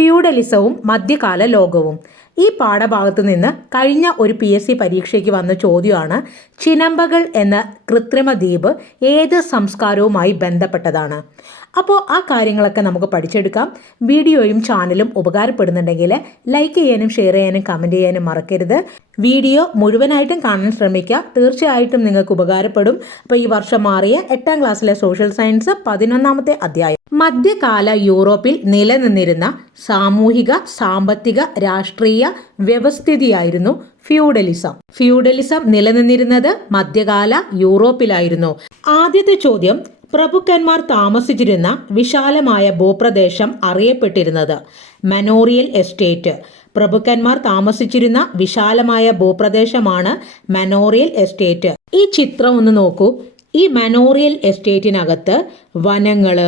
ഫ്യൂഡലിസവും മധ്യകാല ലോകവും. ഈ പാഠഭാഗത്ത് നിന്ന് കഴിഞ്ഞ ഒരു പി എസ് സി പരീക്ഷയ്ക്ക് വന്ന ചോദ്യമാണ് ചിനമ്പകൾ എന്ന കൃത്രിമ ദ്വീപ് ഏത് സംസ്കാരവുമായി ബന്ധപ്പെട്ടതാണ്. അപ്പോൾ ആ കാര്യങ്ങളൊക്കെ നമുക്ക് പഠിച്ചെടുക്കാം. വീഡിയോയും ചാനലും ഉപകാരപ്പെടുന്നുണ്ടെങ്കിൽ ലൈക്ക് ചെയ്യാനും ഷെയർ ചെയ്യാനും കമന്റ് ചെയ്യാനും മറക്കരുത്. വീഡിയോ മുഴുവനായിട്ടും കാണാൻ ശ്രമിക്കുക. തീർച്ചയായിട്ടും നിങ്ങൾക്ക് ഉപകാരപ്പെടും. അപ്പോൾ ഈ വർഷം മാറിയ എട്ടാം ക്ലാസ്സിലെ സോഷ്യൽ സയൻസ് പതിനൊന്നാമത്തെ അധ്യായം. മധ്യകാല യൂറോപ്പിൽ നിലനിന്നിരുന്ന സാമൂഹിക സാമ്പത്തിക രാഷ്ട്രീയ വ്യവസ്ഥിതിയായിരുന്നു ഫ്യൂഡലിസം. ഫ്യൂഡലിസം നിലനിന്നിരുന്നത് മധ്യകാല യൂറോപ്പിലായിരുന്നു. ആദ്യത്തെ ചോദ്യം പ്രഭുക്കന്മാർ താമസിച്ചിരുന്ന വിശാലമായ ഭൂപ്രദേശം അറിയപ്പെട്ടിരുന്നത് മനോറിയൽ എസ്റ്റേറ്റ്. പ്രഭുക്കന്മാർ താമസിച്ചിരുന്ന വിശാലമായ ഭൂപ്രദേശമാണ് മനോറിയൽ എസ്റ്റേറ്റ്. ഈ ചിത്രം ഒന്ന് നോക്കൂ. ഈ മനോറിയൽ എസ്റ്റേറ്റിനകത്ത് വനങ്ങൾ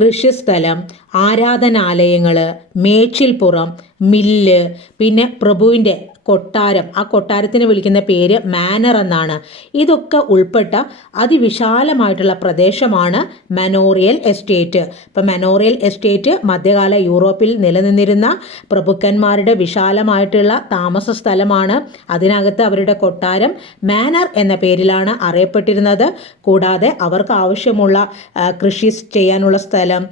കൃഷിസ്ഥലം ആരാധനാലയങ്ങൾ മേച്ചിൽപ്പുറം മില്ല് പിന്നെ പ്രഭുവിന്റെ കൊട്ടാരം. ആ കൊട്ടാരത്തിന് വിളിക്കുന്ന പേര് മാനർ എന്നാണ്. ഇതൊക്കെ ഉൾപ്പെട്ട അതിവിശാലമായിട്ടുള്ള പ്രദേശമാണ് മനോറിയൽ എസ്റ്റേറ്റ്. ഇപ്പം മനോറിയൽ എസ്റ്റേറ്റ് മധ്യകാല യൂറോപ്പിൽ നിലനിന്നിരുന്ന പ്രഭുക്കന്മാരുടെ വിശാലമായിട്ടുള്ള താമസ സ്ഥലമാണ്. അതിനകത്ത് അവരുടെ കൊട്ടാരം മാനർ എന്ന പേരിലാണ് അറിയപ്പെട്ടിരുന്നത്. കൂടാതെ അവർക്ക് ആവശ്യമുള്ള കൃഷി ചെയ്യാനുള്ള സ്ഥലം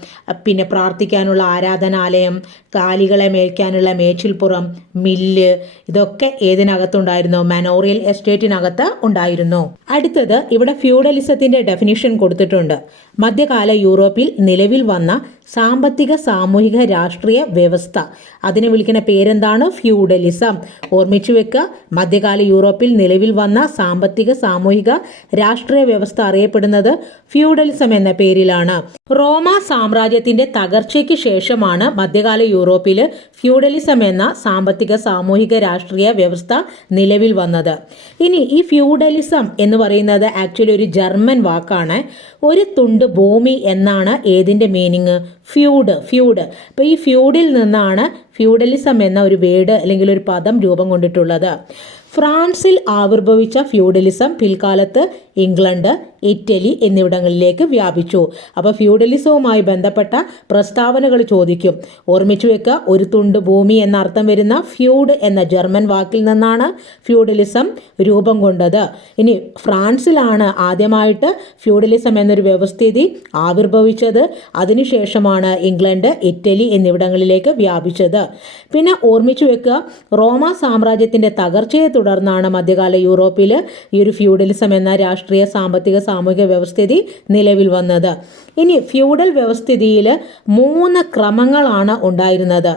പിന്നെ പ്രാർത്ഥിക്കാനുള്ള ആരാധനാലയം കാലികളെ മേയ്ക്കാനുള്ള മേച്ചിൽപ്പുറം മില്ല് ഇതൊക്കെ ഏതിനകത്തുണ്ടായിരുന്നു? മനോറിയൽ എസ്റ്റേറ്റിനകത്ത് ഉണ്ടായിരുന്നു? അടുത്തത് ഇവിടെ ഫ്യൂഡലിസത്തിന്റെ ഡെഫിനിഷൻ കൊടുത്തിട്ടുണ്ട്. മധ്യകാല യൂറോപ്പിൽ നിലവിൽ വന്ന സാമ്പത്തിക സാമൂഹിക രാഷ്ട്രീയ വ്യവസ്ഥ. അതിനെ വിളിക്കുന്ന പേരെന്താണ്? ഫ്യൂഡലിസം. ഓർമ്മിച്ചു വെക്കുക മധ്യകാല യൂറോപ്പിൽ നിലവിൽ വന്ന സാമ്പത്തിക സാമൂഹിക രാഷ്ട്രീയ വ്യവസ്ഥ അറിയപ്പെടുന്നത് ഫ്യൂഡലിസം എന്ന പേരിലാണ്. റോമ സാമ്രാജ്യത്തിന്റെ തകർച്ചയ്ക്ക് ശേഷമാണ് മധ്യകാല യൂറോപ്പിൽ ഫ്യൂഡലിസം എന്ന സാമ്പത്തിക സാമൂഹിക രാഷ്ട്രീയ വ്യവസ്ഥ നിലവിൽ വന്നത്. ഇനി ഈ ഫ്യൂഡലിസം എന്ന് പറയുന്നത് ആക്ച്വലി ഒരു ജർമ്മൻ വാക്കാണ്. ഒരു തുണ്ട് ഭൂമി എന്നാണ് ഏതിന്റെ മീനിങ്? ഫ്യൂഡ് ഫ്യൂഡ്. അപ്പോൾ ഈ ഫ്യൂഡിൽ നിന്നാണ് ഫ്യൂഡലിസം എന്ന ഒരു വേർഡ് അല്ലെങ്കിൽ ഒരു പദം രൂപം കൊണ്ടിട്ടുള്ളത്. ഫ്രാൻസിൽ ആവിർഭവിച്ച ഫ്യൂഡലിസം പിൽക്കാലത്ത് ഇംഗ്ലണ്ട് ഇറ്റലി എന്നിവിടങ്ങളിലേക്ക് വ്യാപിച്ചു. അപ്പോൾ ഫ്യൂഡലിസവുമായി ബന്ധപ്പെട്ട പ്രസ്താവനകൾ ചോദിക്കും. ഓർമ്മിച്ചു വെക്കുക ഒരു തുണ്ട് ഭൂമി എന്ന അർത്ഥം വരുന്ന ഫ്യൂഡ് എന്ന ജർമ്മൻ വാക്കിൽ നിന്നാണ് ഫ്യൂഡലിസം രൂപം കൊണ്ടത്. ഇനി ഫ്രാൻസിലാണ് ആദ്യമായിട്ട് ഫ്യൂഡലിസം എന്നൊരു വ്യവസ്ഥിതി ആവിർഭവിച്ചത്. അതിനുശേഷമാണ് ഇംഗ്ലണ്ട് ഇറ്റലി എന്നിവിടങ്ങളിലേക്ക് വ്യാപിച്ചത്. പിന്നെ ഓർമ്മിച്ചു വെക്കുക റോമ സാമ്രാജ്യത്തിന്റെ തകർച്ചയെ തുടർന്നാണ് മധ്യകാല യൂറോപ്പിൽ ഈ ഒരു ഫ്യൂഡലിസം എന്ന രാഷ്ട്രീയ സാമ്പത്തിക സാമൂഹിക വ്യവസ്ഥിതി നിലവിൽ വന്നത്. ഇനി ഫ്യൂഡൽ വ്യവസ്ഥിതിയിൽ മൂന്ന് ക്രമങ്ങളാണ് ഉണ്ടായിരുന്നത്.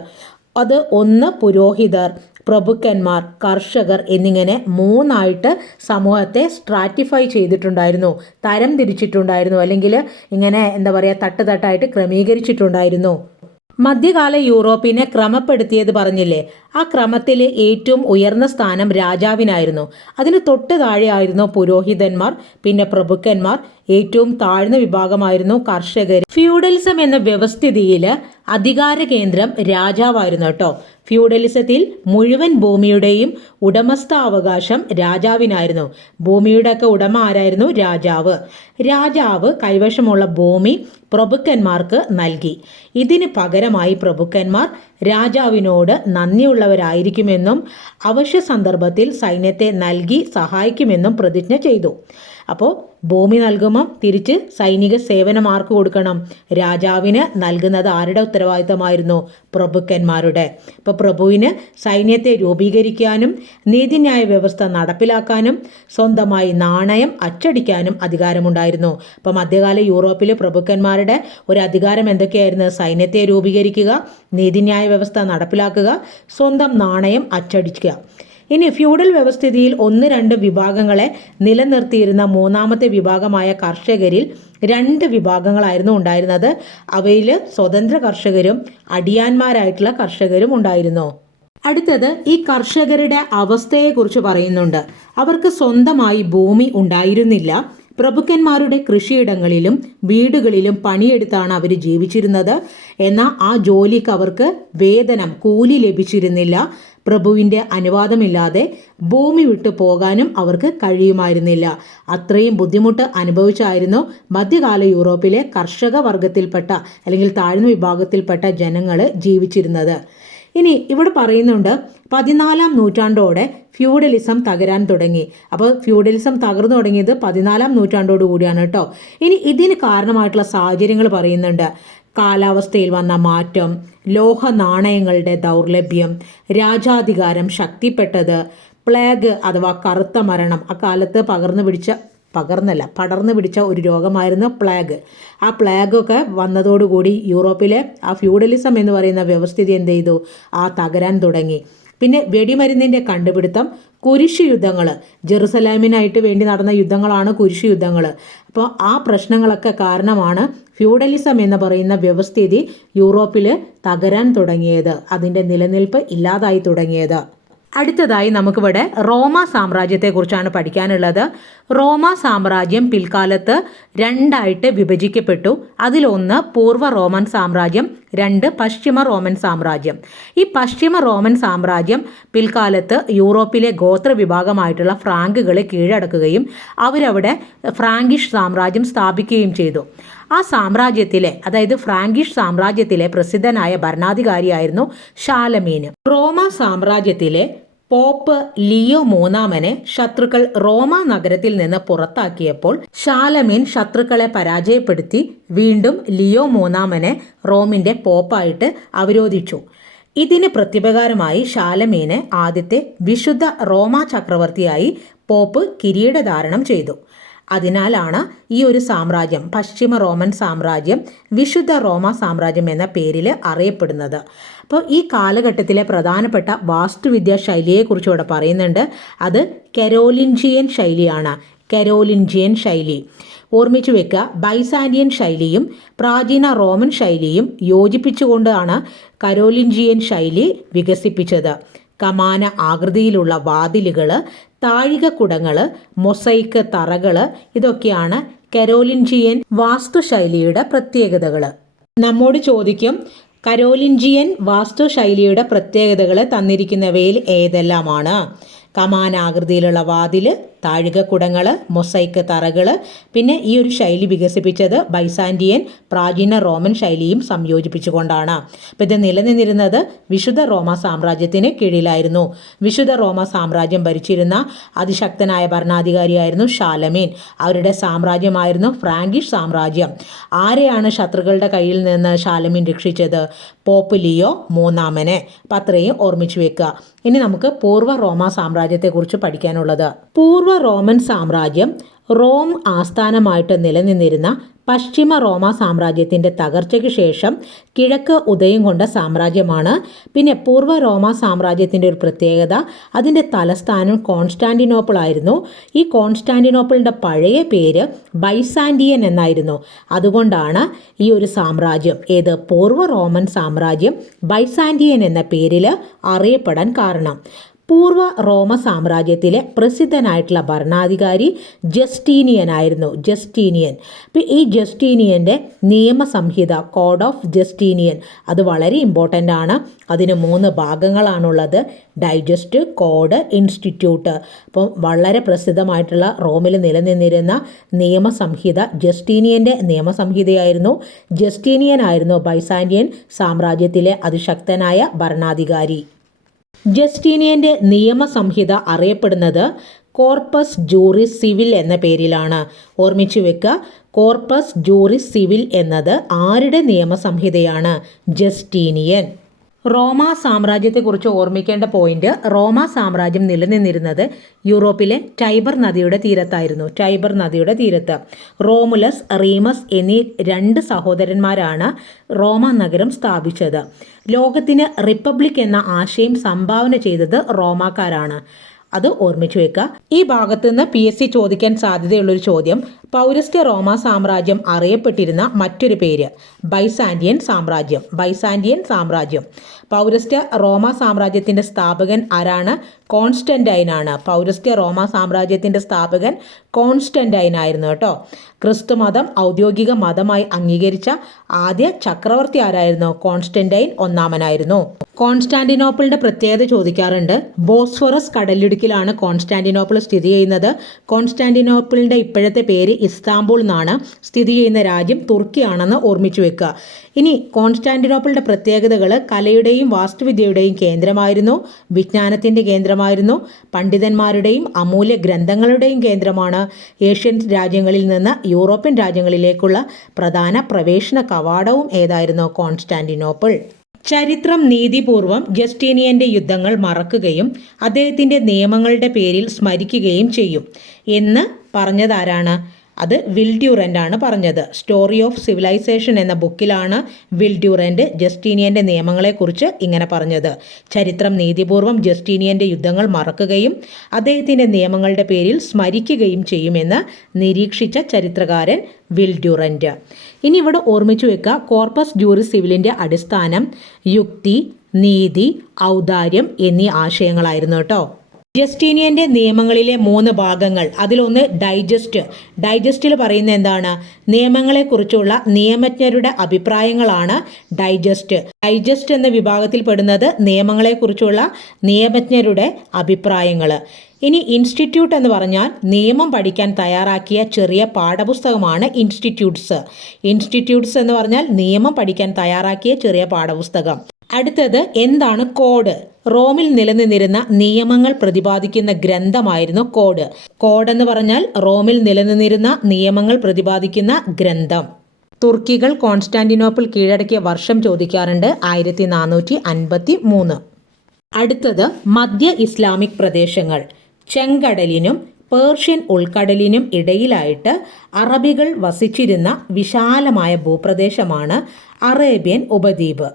അത് ഒന്ന് പുരോഹിതർ പ്രഭുക്കന്മാർ കർഷകർ എന്നിങ്ങനെ മൂന്നായിട്ട് സമൂഹത്തെ സ്ട്രാറ്റിഫൈ ചെയ്തിട്ടുണ്ടായിരുന്നു. തരം തിരിച്ചിട്ടുണ്ടായിരുന്നു. അല്ലെങ്കിൽ ഇങ്ങനെ എന്താ പറയുക തട്ട് തട്ടായിട്ട് ക്രമീകരിച്ചിട്ടുണ്ടായിരുന്നു. മധ്യകാല യൂറോപ്പിനെ ക്രമപ്പെടുത്തിയത് പറഞ്ഞില്ലേ? ആ ക്രമത്തിൽ ഏറ്റവും ഉയർന്ന സ്ഥാനം രാജാവിനായിരുന്നു. അതിന് തൊട്ട് താഴെയായിരുന്നു പുരോഹിതന്മാർ പിന്നെ പ്രഭുക്കന്മാർ ഏറ്റവും താഴ്ന്ന വിഭാഗമായിരുന്നു കർഷകർ ഫ്യൂഡലിസം എന്ന വ്യവസ്ഥിതിയിൽ അധികാര കേന്ദ്രം രാജാവായിരുന്നു കേട്ടോ. ഫ്യൂഡലിസത്തിൽ മുഴുവൻ ഭൂമിയുടെയും ഉടമസ്ഥാവകാശം രാജാവിനായിരുന്നു. ഭൂമിയുടെയൊക്കെ ഉടമ ആരായിരുന്നു? രാജാവ്. രാജാവ് കൈവശമുള്ള ഭൂമി പ്രഭുക്കന്മാർക്ക് നൽകി. ഇതിന് പകരമായി പ്രഭുക്കന്മാർ രാജാവിനോട് നന്ദിയുള്ളവരായിരിക്കുമെന്നും അവശ്യ സന്ദർഭത്തിൽ സൈന്യത്തെ നൽകി സഹായിക്കുമെന്നും പ്രതിജ്ഞ ചെയ്തു. അപ്പോൾ ഭൂമി നൽകുമ്പം തിരിച്ച് സൈനിക സേവനം ആർക്ക് കൊടുക്കണം. രാജാവിന് നൽകുന്നത് ആരുടെ ഉത്തരവാദിത്തമായിരുന്നു? പ്രഭുക്കന്മാരുടെ. അപ്പോൾ പ്രഭുവിന് സൈന്യത്തെ രൂപീകരിക്കാനും നീതിന്യായ വ്യവസ്ഥ നടപ്പിലാക്കാനും സ്വന്തമായി നാണയം അച്ചടിക്കാനും അധികാരമുണ്ടായിരുന്നു. അപ്പോൾ മധ്യകാല യൂറോപ്പിൽ പ്രഭുക്കന്മാരുടെ ഒരു അധികാരം എന്തൊക്കെയായിരുന്നു? സൈന്യത്തെ രൂപീകരിക്കുക നീതിന്യായ വ്യവസ്ഥ നടപ്പിലാക്കുക സ്വന്തം നാണയം അച്ചടിക്കുക. ഇനി ഫ്യൂഡൽ വ്യവസ്ഥിതിയിൽ ഒന്ന് രണ്ട് വിഭാഗങ്ങളെ നിലനിർത്തിയിരുന്ന മൂന്നാമത്തെ വിഭാഗമായ കർഷകരിൽ രണ്ട് വിഭാഗങ്ങളായിരുന്നു ഉണ്ടായിരുന്നത്. അവയിൽ സ്വതന്ത്ര കർഷകരും അടിയാന്മാരായിട്ടുള്ള കർഷകരും ഉണ്ടായിരുന്നു. അടുത്തത് ഈ കർഷകരുടെ അവസ്ഥയെക്കുറിച്ച് പറയുന്നുണ്ട്. അവർക്ക് സ്വന്തമായി ഭൂമി ഉണ്ടായിരുന്നില്ല. പ്രഭുക്കന്മാരുടെ കൃഷിയിടങ്ങളിലും വീടുകളിലും പണിയെടുത്താണ് അവർ ജീവിച്ചിരുന്നത്. എന്നാൽ ആ ജോലിക്ക് അവർക്ക് വേതനം കൂലി ലഭിച്ചിരുന്നില്ല. പ്രഭുവിന്റെ അനുവാദമില്ലാതെ ഭൂമി വിട്ടു പോകാനും അവർക്ക് കഴിയുമായിരുന്നില്ല. അത്രയും ബുദ്ധിമുട്ട് അനുഭവിച്ചായിരുന്നു മധ്യകാല യൂറോപ്പിലെ കർഷക വർഗത്തിൽപ്പെട്ട അല്ലെങ്കിൽ താഴ്ന്ന വിഭാഗത്തിൽപ്പെട്ട ജനങ്ങൾ ജീവിച്ചിരുന്നത്. ഇനി ഇവിടെ പറയുന്നുണ്ട് പതിനാലാം നൂറ്റാണ്ടോടെ ഫ്യൂഡലിസം തകരാൻ തുടങ്ങി. അപ്പോൾ ഫ്യൂഡലിസം തകർന്നു തുടങ്ങിയത് പതിനാലാം നൂറ്റാണ്ടോട് കൂടിയാണ് കേട്ടോ. ഇനി ഇതിന് കാരണമായിട്ടുള്ള സാഹചര്യങ്ങൾ പറയുന്നുണ്ട്. കാലാവസ്ഥയിൽ വന്ന മാറ്റം ലോഹ നാണയങ്ങളുടെ ദൗർലഭ്യം രാജാധികാരം ശക്തിപ്പെട്ടത് പ്ലേഗ് അഥവാ കറുത്ത മരണം അക്കാലത്ത് പകർന്നു പിടിച്ച പകർന്നല്ല പടർന്നു പിടിച്ച ഒരു രോഗമായിരുന്നു പ്ലാഗ്. ആ പ്ലാഗൊക്കെ വന്നതോടുകൂടി യൂറോപ്പിലെ ആ ഫ്യൂഡലിസം എന്ന് പറയുന്ന വ്യവസ്ഥിതി എന്ത് ചെയ്തു? ആ തകരാൻ തുടങ്ങി. പിന്നെ വെടിമരുന്നിന്റെ കണ്ടുപിടുത്തം കുരിശ് യുദ്ധങ്ങൾ. ജെറുസലാമിനായിട്ട് വേണ്ടി നടന്ന യുദ്ധങ്ങളാണ് കുരിശ് യുദ്ധങ്ങൾ. അപ്പോൾ ആ പ്രശ്നങ്ങളൊക്കെ കാരണമാണ് ഫ്യൂഡലിസം എന്ന് പറയുന്ന വ്യവസ്ഥിതി യൂറോപ്പിൽ തകരാൻ തുടങ്ങിയത് അതിന്റെ നിലനിൽപ്പ് ഇല്ലാതായി തുടങ്ങിയത്. അടുത്തതായി നമുക്കിവിടെ റോമ സാമ്രാജ്യത്തെക്കുറിച്ചാണ് പഠിക്കാനുള്ളത്. റോമ സാമ്രാജ്യം പിൽക്കാലത്ത് രണ്ടായിട്ട് വിഭജിക്കപ്പെട്ടു. അതിലൊന്ന് പൂർവ റോമൻ സാമ്രാജ്യം രണ്ട് പശ്ചിമ റോമൻ സാമ്രാജ്യം. ഈ പശ്ചിമ റോമൻ സാമ്രാജ്യം പിൽക്കാലത്ത് യൂറോപ്പിലെ ഗോത്ര വിഭാഗമായിട്ടുള്ള ഫ്രാങ്കുകളെ കീഴടക്കുകയും അവരവിടെ ഫ്രാങ്കിഷ് സാമ്രാജ്യം സ്ഥാപിക്കുകയും ചെയ്തു. ആ സാമ്രാജ്യത്തിലെ അതായത് ഫ്രാങ്കിഷ് സാമ്രാജ്യത്തിലെ പ്രസിദ്ധനായ ഭരണാധികാരിയായിരുന്നു ഷാലമീൻ റോമ സാമ്രാജ്യത്തിലെ പോപ്പ് ലിയോ മൂന്നാമനെ ശത്രുക്കൾ റോമ നഗരത്തിൽ നിന്ന് പുറത്താക്കിയപ്പോൾ ഷാലമീൻ ശത്രുക്കളെ പരാജയപ്പെടുത്തി വീണ്ടും ലിയോ മൂന്നാമനെ റോമിന്റെ പോപ്പായിട്ട് അവരോധിച്ചു. ഇതിന് പ്രത്യുപകാരമായി ഷാലമീനെ ആദ്യത്തെ വിശുദ്ധ റോമ ചക്രവർത്തിയായി പോപ്പ് കിരീടധാരണം ചെയ്തു. അതിനാലാണ് ഈ ഒരു സാമ്രാജ്യം പശ്ചിമ റോമൻ സാമ്രാജ്യം വിശുദ്ധ റോമ സാമ്രാജ്യം എന്ന പേരിൽ അറിയപ്പെടുന്നത്. അപ്പോൾ ഈ കാലഘട്ടത്തിലെ പ്രധാനപ്പെട്ട വാസ്തുവിദ്യാ ശൈലിയെക്കുറിച്ച് ഇവിടെ പറയുന്നുണ്ട്. അത് കെരോലിൻജിയൻ ശൈലിയാണ്. കെരോലിൻജിയൻ ശൈലി. ഓർമ്മിച്ചു വെക്കുക ബൈസാൻഡിയൻ ശൈലിയും പ്രാചീന റോമൻ ശൈലിയും യോജിപ്പിച്ചുകൊണ്ടാണ് കരോലിൻജിയൻ ശൈലി വികസിപ്പിച്ചത്. കമാന ആകൃതിയിലുള്ള വാതിലുകൾ താഴികക്കുടങ്ങൾ മൊസൈക്ക് തറകൾ ഇതൊക്കെയാണ് കരോലിൻജിയൻ വാസ്തുശൈലിയുടെ പ്രത്യേകതകൾ നമ്മോട് ചോദിക്കും കരോലിൻജിയൻ വാസ്തുശൈലിയുടെ പ്രത്യേകതകൾ തന്നിരിക്കുന്നവയിൽ ഏതെല്ലാമാണ്? കമാനാകൃതിയിലുള്ള വാതിൽ താഴികക്കുടങ്ങൾ മൊസൈക്ക് തറകൾ പിന്നെ ഈ ഒരു ശൈലി വികസിപ്പിച്ചത് ബൈസാൻഡിയൻ പ്രാചീന റോമൻ ശൈലിയും സംയോജിപ്പിച്ചുകൊണ്ടാണ്. അപ്പോൾ ഇത് നിലനിന്നിരുന്നത് വിശുദ്ധ റോമ സാമ്രാജ്യത്തിന് കീഴിലായിരുന്നു. വിശുദ്ധ റോമ സാമ്രാജ്യം ഭരിച്ചിരുന്ന അതിശക്തനായ ഭരണാധികാരിയായിരുന്നു ഷാലമീൻ അവരുടെ സാമ്രാജ്യമായിരുന്നു ഫ്രാങ്കിഷ് സാമ്രാജ്യം. ആരെയാണ് ശത്രുക്കളുടെ കയ്യിൽ നിന്ന് ഷാലമീൻ രക്ഷിച്ചത്? പോപ്പ് ലിയോ മൂന്നാമനെ. അപ്പം അത്രയും ഓർമ്മിച്ചു വെക്കുക. ഇനി നമുക്ക് പൂർവ റോമ സാമ്രാജ്യത്തെക്കുറിച്ച് പഠിക്കാനുള്ളത്. പൂർവ റോമൻ സാമ്രാജ്യം റോം ആസ്ഥാനമായിട്ട് നിലനിന്നിരുന്ന പശ്ചിമ റോമ സാമ്രാജ്യത്തിന്റെ തകർച്ചയ്ക്ക് ശേഷം കിഴക്ക് ഉദയം കൊണ്ട സാമ്രാജ്യമാണ്. പിന്നെ പൂർവ റോമ സാമ്രാജ്യത്തിന്റെ ഒരു പ്രത്യേകത അതിന്റെ തലസ്ഥാനം കോൺസ്റ്റാന്റിനോപ്പിൾ ആയിരുന്നു. ഈ കോൺസ്റ്റാന്റിനോപ്പിളിന്റെ പഴയ പേര് ബൈസാൻഡിയൻ എന്നായിരുന്നു. അതുകൊണ്ടാണ് ഈ ഒരു സാമ്രാജ്യം ഏത് പൂർവ റോമൻ സാമ്രാജ്യം ബൈസാൻഡിയൻ എന്ന പേരിൽ അറിയപ്പെടാൻ കാരണം. പൂർവ റോമ സാമ്രാജ്യത്തിലെ പ്രസിദ്ധനായിട്ടുള്ള ഭരണാധികാരി ജസ്റ്റീനിയൻ. ആയിരുന്നു ജസ്റ്റീനിയൻ ഈ ജസ്റ്റീനിയന്റെ നിയമസംഹിത കോഡ് ഓഫ് ജസ്റ്റീനിയൻ അത് വളരെ ഇമ്പോർട്ടന്റ് ആണ്. അതിന് മൂന്ന് ഭാഗങ്ങളാണുള്ളത്. Digest code institute. അപ്പം വളരെ പ്രസിദ്ധമായിട്ടുള്ള റോമിൽ നിലനിന്നിരുന്ന നിയമസംഹിത ജസ്റ്റീനിയന്റെ നിയമസംഹിതയായിരുന്നു. ജസ്റ്റീനിയൻ ആയിരുന്നു ബൈസാൻഡിയൻ സാമ്രാജ്യത്തിലെ അതിശക്തനായ ഭരണാധികാരി. ജസ്റ്റീനിയന്റെ നിയമസംഹിത അറിയപ്പെടുന്നത് കോർപ്പസ് ജൂറി സിവിൽ എന്ന പേരിലാണ്. ഓർമ്മിച്ചു വെക്കുക കോർപ്പസ് ജൂറി സിവിൽ എന്നത് ആരുടെ നിയമസംഹിതയാണ്? ജസ്റ്റീനിയൻ. റോമ സാമ്രാജ്യത്തെക്കുറിച്ച് ഓർമ്മിക്കേണ്ട പോയിന്റ് റോമ സാമ്രാജ്യം നിലനിന്നിരുന്നത് യൂറോപ്പിലെ ടൈബർ നദിയുടെ തീരത്തായിരുന്നു. ടൈബർ നദിയുടെ തീരത്ത് റോമുലസ് റീമസ് എന്നീ രണ്ട് സഹോദരന്മാരാണ് റോമ നഗരം സ്ഥാപിച്ചത്. ലോകത്തിന് റിപ്പബ്ലിക് എന്ന ആശയം സംഭാവന ചെയ്തത് റോമാക്കാരാണ്. അത് ഓർമ്മിച്ചു വെക്കുക. ഈ ഭാഗത്ത് നിന്ന് പി എസ് സി ചോദിക്കാൻ സാധ്യതയുള്ളൊരു ചോദ്യം. പൗരസ്ത്യ റോമ സാമ്രാജ്യം അറിയപ്പെട്ടിരുന്ന മറ്റൊരു പേര്. ബൈസാൻഡിയൻ സാമ്രാജ്യം. ബൈസാൻഡിയൻ സാമ്രാജ്യം. പൗരസ്ത്യ റോമ സാമ്രാജ്യത്തിന്റെ സ്ഥാപകൻ ആരാണ്? കോൺസ്റ്റന്റൈൻ ആണ് പൗരസ്ത്യ റോമ സാമ്രാജ്യത്തിന്റെ സ്ഥാപകൻ കോൺസ്റ്റന്റൈൻ ആയിരുന്നു കേട്ടോ. ക്രിസ്തു മതം ഔദ്യോഗിക മതമായി അംഗീകരിച്ച ആദ്യ ചക്രവർത്തി ആരായിരുന്നു? കോൺസ്റ്റന്റൈൻ ഒന്നാമനായിരുന്നു. കോൺസ്റ്റാന്റിനോപ്പിളിന്റെ പ്രത്യേകത ചോദിക്കാറുണ്ട്. ബോസ്ഫോറസ് കടലിടുക്കിലാണ് കോൺസ്റ്റാന്റിനോപ്പിൾ സ്ഥിതി ചെയ്യുന്നത്. കോൺസ്റ്റാന്റിനോപ്പിളിന്റെ ഇപ്പോഴത്തെ പേര് ഇസ്താംബുൾ എന്നാണ്. സ്ഥിതി ചെയ്യുന്ന രാജ്യം തുർക്കിയാണെന്ന് ഓർമ്മിച്ചു വെക്കുക. ഇനി കോൺസ്റ്റാന്റിനോപ്പിളിന്റെ പ്രത്യേകതകൾ കലയുടെയും വാസ്തുവിദ്യയുടെയും കേന്ദ്രമായിരുന്നു വിജ്ഞാനത്തിന്റെ കേന്ദ്രമായിരുന്നു പണ്ഡിതന്മാരുടെയും അമൂല്യ ഗ്രന്ഥങ്ങളുടെയും കേന്ദ്രമാണ് ഏഷ്യൻ രാജ്യങ്ങളിൽ നിന്ന് യൂറോപ്യൻ രാജ്യങ്ങളിലേക്കുള്ള പ്രധാന പ്രവേശന കവാടവും ഏതായിരുന്നു കോൺസ്റ്റാന്റിനോപ്പിൾ. ചരിത്രം നീതിപൂർവം ജസ്റ്റീനിയന്റെ യുദ്ധങ്ങൾ മറക്കുകയും അദ്ദേഹത്തിന്റെ നിയമങ്ങളുടെ പേരിൽ സ്മരിക്കുകയും ചെയ്യും. എന്ന് പറഞ്ഞതാരാണ്? അത് വിൽ ഡ്യൂറന്റ് ആണ് പറഞ്ഞത്. സ്റ്റോറി ഓഫ് സിവിലൈസേഷൻ എന്ന ബുക്കിലാണ് വിൽ ഡ്യൂറന്റ് ജസ്റ്റീനിയന്റെ നിയമങ്ങളെക്കുറിച്ച് ഇങ്ങനെ പറഞ്ഞത്. ചരിത്രം നീതിപൂർവം ജസ്റ്റീനിയന്റെ യുദ്ധങ്ങൾ മറക്കുകയും അദ്ദേഹത്തിന്റെ നിയമങ്ങളുടെ പേരിൽ സ്മരിക്കുകയും ചെയ്യുമെന്ന് നിരീക്ഷിച്ച ചരിത്രകാരൻ വിൽ ഡ്യൂറന്റ് ഇനി ഇവിടെ ഓർമ്മിച്ചു വെക്കുക കോർപ്പസ് ജൂറി സിവിലിന്റെ അടിസ്ഥാനം യുക്തി നീതി ഔദാര്യം എന്നീ ആശയങ്ങളായിരുന്നു കേട്ടോ. ജസ്റ്റീനിയന്റെ നിയമങ്ങളിലെ മൂന്ന് ഭാഗങ്ങൾ. അതിലൊന്ന് ഡൈജസ്റ്റ്. ഡൈജസ്റ്റിൽ പറയുന്ന എന്താണ്? നിയമങ്ങളെക്കുറിച്ചുള്ള നിയമജ്ഞരുടെ അഭിപ്രായങ്ങളാണ് ഡൈജസ്റ്റ്. ഡൈജസ്റ്റ് എന്ന വിഭാഗത്തിൽ പെടുന്നത് നിയമങ്ങളെക്കുറിച്ചുള്ള നിയമജ്ഞരുടെ അഭിപ്രായങ്ങൾ ഇനി ഇൻസ്റ്റിറ്റ്യൂട്ട് എന്ന് പറഞ്ഞാൽ നിയമം പഠിക്കാൻ തയ്യാറാക്കിയ ചെറിയ പാഠപുസ്തകമാണ് ഇൻസ്റ്റിറ്റ്യൂട്ട്സ്. ഇൻസ്റ്റിറ്റ്യൂട്ട്സ് എന്ന് പറഞ്ഞാൽ നിയമം പഠിക്കാൻ തയ്യാറാക്കിയ ചെറിയ പാഠപുസ്തകം. അടുത്തത് എന്താണ് കോഡ്? റോമിൽ നിലനിന്നിരുന്ന നിയമങ്ങൾ പ്രതിപാദിക്കുന്ന ഗ്രന്ഥമായിരുന്നു കോഡ്. കോഡ് എന്ന് പറഞ്ഞാൽ റോമിൽ നിലനിന്നിരുന്ന നിയമങ്ങൾ പ്രതിപാദിക്കുന്ന ഗ്രന്ഥം. തുർക്കികൾ കോൺസ്റ്റാന്റിനോപ്പിൾ കീഴടക്കിയ വർഷം ചോദിക്കാറുണ്ട് ആയിരത്തി നാനൂറ്റി അൻപത്തി മൂന്ന് അടുത്തത് മധ്യ ഇസ്ലാമിക് പ്രദേശങ്ങൾ. ചെങ്കടലിനും പേർഷ്യൻ ഉൾക്കടലിനും ഇടയിലായിട്ട് അറബികൾ വസിച്ചിരുന്ന വിശാലമായ ഭൂപ്രദേശമാണ് അറേബ്യൻ ഉപദ്വീപ്.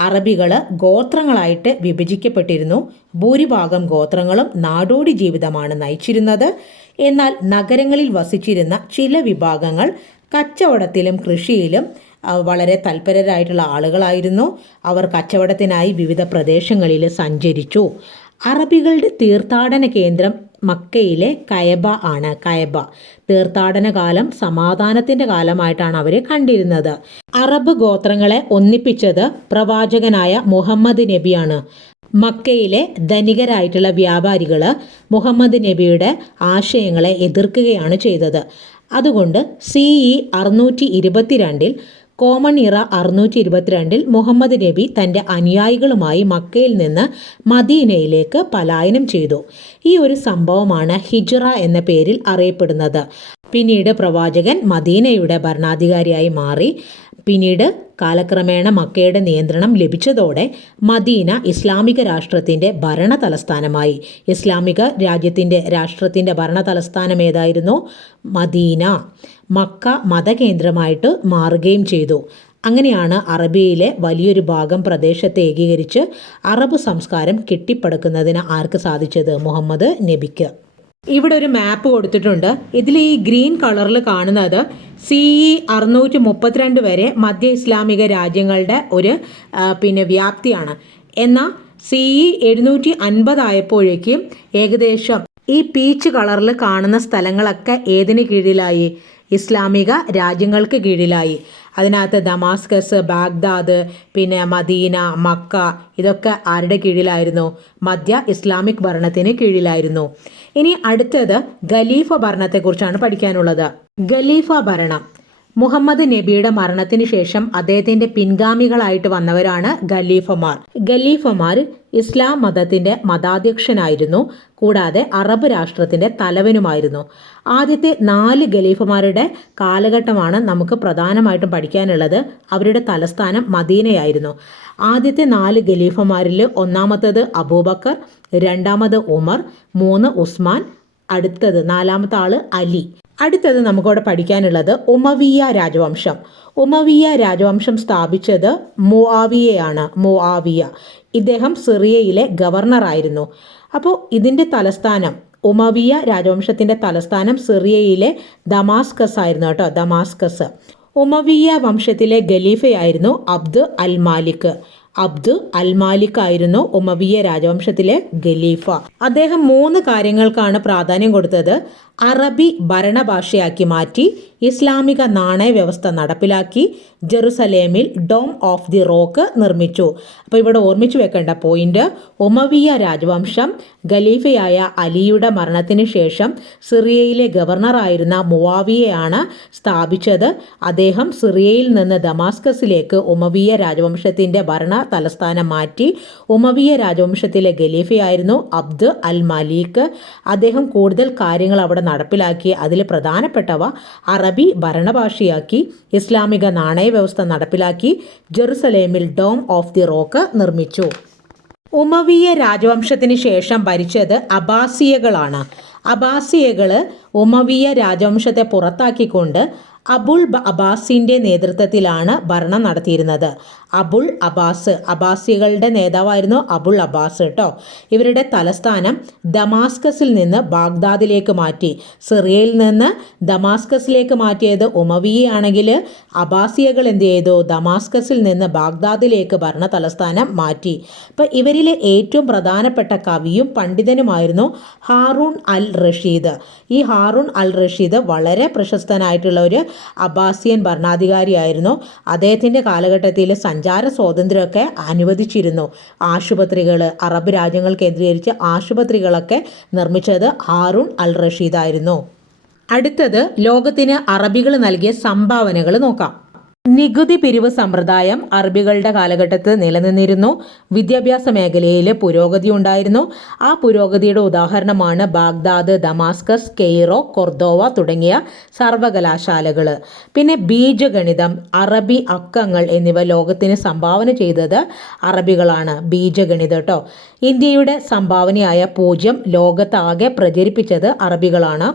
അറബികൾ ഗോത്രങ്ങളായിട്ട് വിഭജിക്കപ്പെട്ടിരുന്നു. ഭൂരിഭാഗം ഗോത്രങ്ങളും നാടോടി ജീവിതമാണ് നയിച്ചിരുന്നത്. എന്നാൽ നഗരങ്ങളിൽ വസിച്ചിരുന്ന ചില വിഭാഗങ്ങൾ കച്ചവടത്തിലും കൃഷിയിലും വളരെ തൽപരരായിട്ടുള്ള ആളുകളായിരുന്നു. അവർ കച്ചവടത്തിനായി വിവിധ പ്രദേശങ്ങളിൽ സഞ്ചരിച്ചു. അറബികളുടെ തീർത്ഥാടന കേന്ദ്രം മക്കയിലെ കയബ ആണ്. കയബ തീർത്ഥാടന കാലം സമാധാനത്തിന്റെ കാലമായിട്ടാണ് അവരെ കണ്ടിരുന്നത്. അറബ് ഗോത്രങ്ങളെ ഒന്നിപ്പിച്ചത് പ്രവാചകനായ മുഹമ്മദ് നബിയാണ്. മക്കയിലെ ധനികരായിട്ടുള്ള വ്യാപാരികൾ മുഹമ്മദ് നബിയുടെ ആശയങ്ങളെ എതിർക്കുകയാണ് ചെയ്തത്. അതുകൊണ്ട് സി ഇ അറുന്നൂറ്റി ഇരുപത്തിരണ്ടിൽ കോമൺ ഇറ അറുന്നൂറ്റി ഇരുപത്തിരണ്ടിൽ മുഹമ്മദ് നബി തന്റെ അനുയായികളുമായി മക്കയിൽ നിന്ന് മദീനയിലേക്ക് പലായനം ചെയ്തു. ഈ ഒരു സംഭവമാണ് ഹിജ്റ എന്ന പേരിൽ അറിയപ്പെടുന്നത്. പിന്നീട് പ്രവാചകൻ മദീനയുടെ ഭരണാധികാരിയായി മാറി. പിന്നീട് കാലക്രമേണ മക്കയുടെ നിയന്ത്രണം ലഭിച്ചതോടെ മദീന ഇസ്ലാമിക രാഷ്ട്രത്തിന്റെ ഭരണ തലസ്ഥാനമായി ഇസ്ലാമിക രാജ്യത്തിന്റെ രാഷ്ട്രത്തിന്റെ ഭരണ തലസ്ഥാനം ഏതായിരുന്നു? മദീന. മക്ക മതകേന്ദ്രമായിട്ട് മാറുകയും ചെയ്തു. അങ്ങനെയാണ് അറബിയയിലെ വലിയൊരു ഭാഗം പ്രദേശത്തെ ഏകീകരിച്ച് അറബ് സംസ്കാരം കെട്ടിപ്പടുക്കുന്നതിന് ആർക്ക് സാധിച്ചത്? മുഹമ്മദ് നബിക്ക്. ഇവിടെ ഒരു മാപ്പ് കൊടുത്തിട്ടുണ്ട്. ഇതിൽ ഈ ഗ്രീൻ കളറിൽ കാണുന്നത് സി ഇ അറുന്നൂറ്റി മുപ്പത്തിരണ്ട് വരെ മധ്യ ഇസ്ലാമിക രാജ്യങ്ങളുടെ ഒരു പിന്നെ വ്യാപ്തിയാണ്. എന്നാൽ സി ഇ എഴുന്നൂറ്റി അൻപതായപ്പോഴേക്കും ഏകദേശം ഈ പീച്ച് കളറിൽ കാണുന്ന സ്ഥലങ്ങളൊക്കെ ഏതിന് കീഴിലായി? ഇസ്ലാമിക രാജ്യങ്ങൾക്ക് കീഴിലായി. അതിനകത്ത് ദമാസ്കസ് ബാഗ്ദാദ് പിന്നെ മദീന മക്ക ഇതൊക്കെ ആരുടെ കീഴിലായിരുന്നു? മധ്യ ഇസ്ലാമിക് ഭരണത്തിന് കീഴിലായിരുന്നു. ഇനി അടുത്തത് ഖലീഫ ഭരണത്തെക്കുറിച്ചാണ് പഠിക്കാനുള്ളത്. ഖലീഫ ഭരണം. മുഹമ്മദ് നബിയുടെ മരണത്തിന് ശേഷം അദ്ദേഹത്തിന്റെ പിൻഗാമികളായിട്ട് വന്നവരാണ് ഖലീഫമാർ ഖലീഫമാർ ഇസ്ലാം മതത്തിന്റെ മതാധ്യക്ഷനായിരുന്നു. കൂടാതെ അറബ് രാഷ്ട്രത്തിന്റെ തലവനുമായിരുന്നു. ആദ്യത്തെ നാല് ഖലീഫമാരുടെ കാലഘട്ടമാണ് നമുക്ക് പ്രധാനമായിട്ടും പഠിക്കാനുള്ളത്. അവരുടെ തലസ്ഥാനം മദീനയായിരുന്നു. ആദ്യത്തെ നാല് ഖലീഫമാരിൽ ഒന്നാമത്തത് അബൂബക്കർ രണ്ടാമത് ഉമർ മൂന്ന് ഉസ്മാൻ അടുത്തത് നാലാമത്തെ ആൾ അലി. അടുത്തത് നമുക്കവിടെ പഠിക്കാനുള്ളത് ഉമവിയ രാജവംശം. ഉമവിയ രാജവംശം സ്ഥാപിച്ചത് മുആവിയയാണ് മുആവിയ. ഇദ്ദേഹം സിറിയയിലെ ഗവർണറായിരുന്നു അപ്പോൾ ഇതിന്റെ തലസ്ഥാനം ഉമവിയ രാജവംശത്തിന്റെ തലസ്ഥാനം സിറിയയിലെ ദമാസ്കസ് ആയിരുന്നു കേട്ടോ ദമാസ്കസ്. ഉമവിയ വംശത്തിലെ ഖലീഫയായിരുന്നു അബ്ദ് അൽ മാലിക്. അബ്ദ് അൽ മാലിക് ആയിരുന്നു ഉമവിയ രാജവംശത്തിലെ ഖലീഫ. അദ്ദേഹം മൂന്ന് കാര്യങ്ങൾക്കാണ് പ്രാധാന്യം കൊടുത്തത്. അറബി ഭരണഭാഷയാക്കി മാറ്റി ഇസ്ലാമിക നാണയ വ്യവസ്ഥ നടപ്പിലാക്കി ജെറുസലേമിൽ ഡോം ഓഫ് ദി റോക്ക് നിർമ്മിച്ചു. അപ്പോൾ ഇവിടെ ഓർമ്മിച്ചു വെക്കേണ്ട പോയിന്റ് ഉമവിയ രാജവംശം ഖലീഫയായ അലിയുടെ മരണത്തിന് ശേഷം സിറിയയിലെ ഗവർണറായിരുന്ന മുവാവിയയാണ് സ്ഥാപിച്ചത്. അദ്ദേഹം സിറിയയിൽ നിന്ന് ദമാസ്കസിലേക്ക് ഉമവിയ രാജവംശത്തിന്റെ ഭരണ തലസ്ഥാനം മാറ്റി ഉമവിയ രാജവംശത്തിലെ ഖലീഫയായിരുന്നു അബ്ദ് അൽ മലീക്ക് അദ്ദേഹം കൂടുതൽ കാര്യങ്ങൾ അവിടെ നടപ്പിലാക്കി. അതിൽ പ്രധാനപ്പെട്ടവ അറബി ഭരണഭാഷയാക്കി ഇസ്ലാമിക നാണയ വ്യവസ്ഥ നടപ്പിലാക്കി ജെറുസലേമിൽ ഡോം ഓഫ് ദി റോക്ക് നിർമ്മിച്ചു. ഉമവിയ രാജവംശത്തിന് ശേഷം ഭരിച്ചത് അബാസിയകളാണ് അബാസിയകൾ ഉമവിയ രാജവംശത്തെ പുറത്താക്കിക്കൊണ്ട് അബുൾ അബാസിന്റെ നേതൃത്വത്തിലാണ് ഭരണം നടത്തിയിരുന്നത്. അബുൾ അബാസ് അബാസികളുടെ നേതാവായിരുന്നു അബുൾ അബാസ് കേട്ടോ. ഇവരുടെ തലസ്ഥാനം ദമാസ്കസിൽ നിന്ന് ബാഗ്ദാദിലേക്ക് മാറ്റി. സിറിയയിൽ നിന്ന് ദമാസ്കസിലേക്ക് മാറ്റിയത് ഉമവിയാണെങ്കിൽ അബാസിയകൾ എന്ത് ചെയ്തു? ദമാസ്കസിൽ നിന്ന് ബാഗ്ദാദിലേക്ക് ഭരണ തലസ്ഥാനം മാറ്റി. അപ്പം ഇവരിലെ ഏറ്റവും പ്രധാനപ്പെട്ട കവിയും പണ്ഡിതനുമായിരുന്നു ഹാറൂൺ അൽ റഷീദ്. ഈ ഹാറൂൺ അൽ റഷീദ് വളരെ പ്രശസ്തനായിട്ടുള്ള ഒരു അബ്ബാസിയൻ ഭരണാധികാരിയായിരുന്നു. അദ്ദേഹത്തിന്റെ കാലഘട്ടത്തിൽ സഞ്ചാര സ്വാതന്ത്ര്യമൊക്കെ അനുവദിച്ചിരുന്നു. ആശുപത്രികൾ അറബ് രാജ്യങ്ങൾ കേന്ദ്രീകരിച്ച് ആശുപത്രികളൊക്കെ നിർമ്മിച്ചത് ഹാറൂൺ അൽ റഷീദായിരുന്നു. അടുത്തത് ലോകത്തിന് അറബികൾ നൽകിയ സംഭാവനകൾ നോക്കാം. നികുതി പിരിവ് സമ്പ്രദായം അറബികളുടെ കാലഘട്ടത്ത് നിലനിന്നിരുന്നു. വിദ്യാഭ്യാസ മേഖലയിൽ പുരോഗതി ഉണ്ടായിരുന്നു. ആ പുരോഗതിയുടെ ഉദാഹരണമാണ് ബാഗ്ദാദ് ദമാസ്കസ് കെയ്റോ കൊർദോവ തുടങ്ങിയ സർവകലാശാലകൾ പിന്നെ ബീജഗണിതം അറബി അക്കങ്ങൾ എന്നിവ ലോകത്തിന് സംഭാവന ചെയ്തത് അറബികളാണ്. ബീജഗണിതം കേട്ടോ ഇന്ത്യയുടെ സംഭാവനയായ പൂജ്യം ലോകത്താകെ പ്രചരിപ്പിച്ചത് അറബികളാണ്.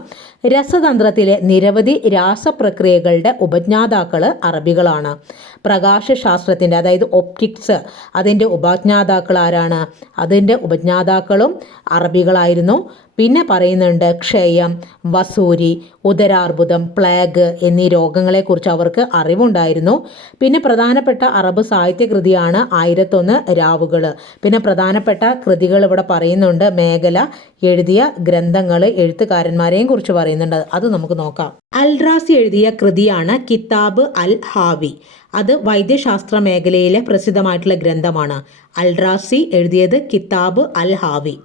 രസതന്ത്രത്തിലെ നിരവധി രാസപ്രക്രിയകളുടെ ഉപജ്ഞാതാക്കൾ അറബികളാണ്. പ്രകാശശാസ്ത്രത്തിന്റെ അതായത് ഒപ്റ്റിക്സ് അതിന്റെ ഉപജ്ഞാതാക്കൾ ആരാണ് അതിന്റെ ഉപജ്ഞാതാക്കളും അറബികളായിരുന്നു. പിന്നെ പറയുന്നുണ്ട് ക്ഷയം വസൂരി ഉദരാർബുദം പ്ലേഗ് എന്നീ രോഗങ്ങളെക്കുറിച്ച് അവർക്ക് അറിവുണ്ടായിരുന്നു. പിന്നെ പ്രധാനപ്പെട്ട അറബ് സാഹിത്യകൃതിയാണ് ആയിരത്തൊന്ന് രാവുകൾ. പിന്നെ പ്രധാനപ്പെട്ട കൃതികൾ ഇവിടെ പറയുന്നുണ്ട് മേഖല എഴുതിയ ഗ്രന്ഥങ്ങൾ എഴുത്തുകാരന്മാരെയും കുറിച്ച് പറയുന്നുണ്ട്. അത് നമുക്ക് നോക്കാം. അൽറാസി എഴുതിയ കൃതിയാണ് കിതാബ് അൽ ഹാവി. അത് വൈദ്യശാസ്ത്ര മേഖലയിലെ പ്രസിദ്ധമായിട്ടുള്ള ഗ്രന്ഥമാണ്. അൽറാസി എഴുതിയത് കിതാബ് അൽ ഹാവി.